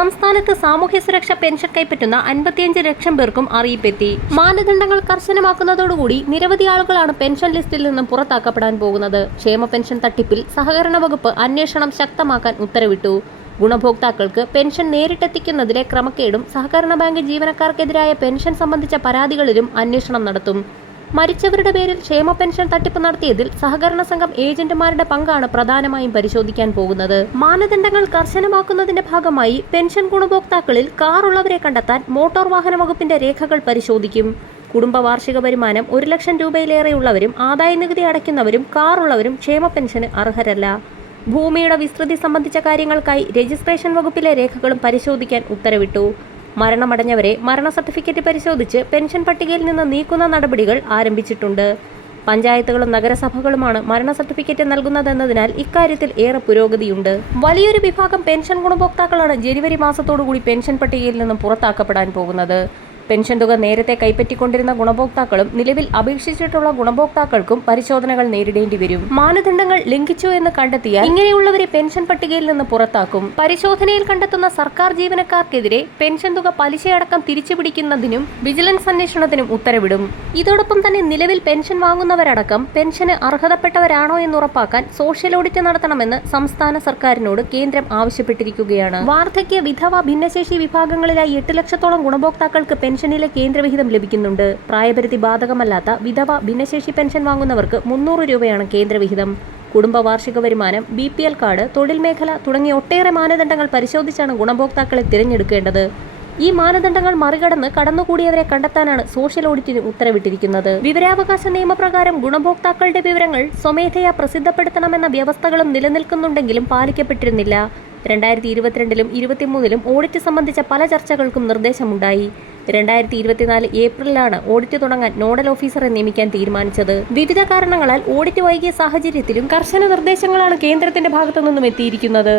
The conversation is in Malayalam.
സംസ്ഥാനത്ത് സാമൂഹ്യ സുരക്ഷ പെൻഷൻ കൈപ്പറ്റുന്ന അൻപത്തിയഞ്ച് ലക്ഷം പേർക്കും അറിയിപ്പെത്തി. മാനദണ്ഡങ്ങൾ കർശനമാക്കുന്നതോടുകൂടി നിരവധി ആളുകളാണ് പെൻഷൻ ലിസ്റ്റിൽ നിന്നും പുറത്താക്കപ്പെടാൻ പോകുന്നത്. ക്ഷേമ പെൻഷൻ തട്ടിപ്പിൽ സഹകരണ വകുപ്പ് അന്വേഷണം ശക്തമാക്കാൻ ഉത്തരവിട്ടു. ഗുണഭോക്താക്കൾക്ക് പെൻഷൻ നേരിട്ടെത്തിക്കുന്നതിലെ ക്രമക്കേടും സഹകരണ ബാങ്ക് ജീവനക്കാർക്കെതിരായ പെൻഷൻ സംബന്ധിച്ച പരാതികളിലും അന്വേഷണം നടത്തും. മരിച്ചവരുടെ പേരിൽ ക്ഷേമ പെൻഷൻ തട്ടിപ്പ് നടത്തിയതിൽ സഹകരണ സംഘം ഏജന്റുമാരുടെ പങ്കാണ് പ്രധാനമായും പരിശോധിക്കാൻ പോകുന്നത്. മാനദണ്ഡങ്ങൾ കർശനമാക്കുന്നതിന്റെ ഭാഗമായി പെൻഷൻ ഗുണഭോക്താക്കളിൽ കാർ ഉള്ളവരെ കണ്ടെത്താൻ മോട്ടോർ വാഹന വകുപ്പിന്റെ രേഖകൾ പരിശോധിക്കും. കുടുംബ വാർഷിക വരുമാനം ഒരു ലക്ഷം രൂപയിലേറെയുള്ളവരും ആദായ നികുതി അടയ്ക്കുന്നവരും കാർ ഉള്ളവരും ക്ഷേമ പെൻഷന് അർഹരല്ല. ഭൂമിയുടെ വിസ്തൃതി സംബന്ധിച്ച കാര്യങ്ങൾക്കായി രജിസ്ട്രേഷൻ വകുപ്പിലെ രേഖകളും പരിശോധിക്കാൻ ഉത്തരവിട്ടു. മരണമടഞ്ഞവരെ മരണ സർട്ടിഫിക്കറ്റ് പരിശോധിച്ച് പെൻഷൻ പട്ടികയിൽ നിന്ന് നീക്കുന്ന നടപടികൾ ആരംഭിച്ചിട്ടുണ്ട്. പഞ്ചായത്തുകളും നഗരസഭകളുമാണ് മരണ സർട്ടിഫിക്കറ്റ് നൽകുന്നതെന്നതിനാൽ ഇക്കാര്യത്തിൽ ഏറെ പുരോഗതിയുണ്ട്. വലിയൊരു വിഭാഗം പെൻഷൻ ഗുണഭോക്താക്കളാണ് ജനുവരി മാസത്തോടുകൂടി പെൻഷൻ പട്ടികയിൽ നിന്നും പുറത്താക്കപ്പെടാൻ പോകുന്നത്. പെൻഷൻ തുക നേരത്തെ കൈപ്പറ്റിക്കൊണ്ടിരുന്ന ഗുണഭോക്താക്കളും നിലവിൽ അപേക്ഷിച്ചിട്ടുള്ള ഗുണഭോക്താക്കൾക്കും പരിശോധനകൾ നേരിടേണ്ടി വരും. മാനദണ്ഡങ്ങൾ ലംഘിച്ചു എന്ന് കണ്ടെത്തിയാൽ ഇങ്ങനെയുള്ളവരെ പെൻഷൻ പട്ടികയിൽ നിന്ന് പുറത്താക്കും. പരിശോധനയിൽ കണ്ടെത്തുന്ന സർക്കാർ ജീവനക്കാർക്കെതിരെ പെൻഷൻ തുക പലിശയടക്കം തിരിച്ചുപിടിക്കുന്നതിനും വിജിലൻസ് അന്വേഷണത്തിനും ഉത്തരവിടും. ഇതോടൊപ്പം തന്നെ നിലവിൽ പെൻഷൻ വാങ്ങുന്നവരടക്കം പെൻഷന് അർഹതപ്പെട്ടവരാണോ എന്ന് ഉറപ്പാക്കാൻ സോഷ്യൽ ഓഡിറ്റ് നടത്തണമെന്ന് സംസ്ഥാന സർക്കാരിനോട് കേന്ദ്രം ആവശ്യപ്പെട്ടിരിക്കുകയാണ്. വാർദ്ധക്യ വിധവ ഭിന്നശേഷി വിഭാഗങ്ങളിലായി എട്ട് ലക്ഷത്തോളം ഗുണഭോക്താക്കൾക്ക് പെൻഷനിലെ കേന്ദ്രവിഹിതം ലഭിക്കുന്നുണ്ട്. പ്രായപരിധി ബാധകമല്ലാത്ത വിധവ ഭിന്നശേഷി പെൻഷൻ വാങ്ങുന്നവർക്ക് മുന്നൂറ് രൂപയാണ് കേന്ദ്രവിഹിതം. കുടുംബ വാർഷിക വരുമാനം ബി പി എൽ കാർഡ് തൊഴിൽ മേഖല തുടങ്ങിയ ഒട്ടേറെ മാനദണ്ഡങ്ങൾ പരിശോധിച്ചാണ് ഗുണഭോക്താക്കളെ തിരഞ്ഞെടുക്കേണ്ടത്. ഈ മാനദണ്ഡങ്ങൾ മറികടന്ന് കടന്നുകൂടിയവരെ കണ്ടെത്താനാണ് സോഷ്യൽ ഓഡിറ്റിന് ഉത്തരവിട്ടിരിക്കുന്നത്. വിവരാവകാശ നിയമപ്രകാരം ഗുണഭോക്താക്കളുടെ വിവരങ്ങൾ സ്വമേധയാ പ്രസിദ്ധപ്പെടുത്തണമെന്ന വ്യവസ്ഥകളും നിലനിൽക്കുന്നുണ്ടെങ്കിലും പാലിക്കപ്പെട്ടിരുന്നില്ല. രണ്ടായിരത്തി ഇരുപത്തിരണ്ടിലും ഇരുപത്തിമൂന്നിലും ഓഡിറ്റ് സംബന്ധിച്ച പല ചർച്ചകൾക്കും നിർദ്ദേശമുണ്ടായി. രണ്ടായിരത്തി ഇരുപത്തിനാല് ഏപ്രിലാണ് ഓഡിറ്റ് തുടങ്ങാൻ നോഡൽ ഓഫീസറെ നിയമിക്കാൻ തീരുമാനിച്ചത്. വിവിധ കാരണങ്ങളാൽ ഓഡിറ്റ് വൈകിയ സാഹചര്യത്തിലും കർശന നിർദ്ദേശങ്ങളാണ് കേന്ദ്രത്തിന്റെ ഭാഗത്തു നിന്നും എത്തിയിരിക്കുന്നത്.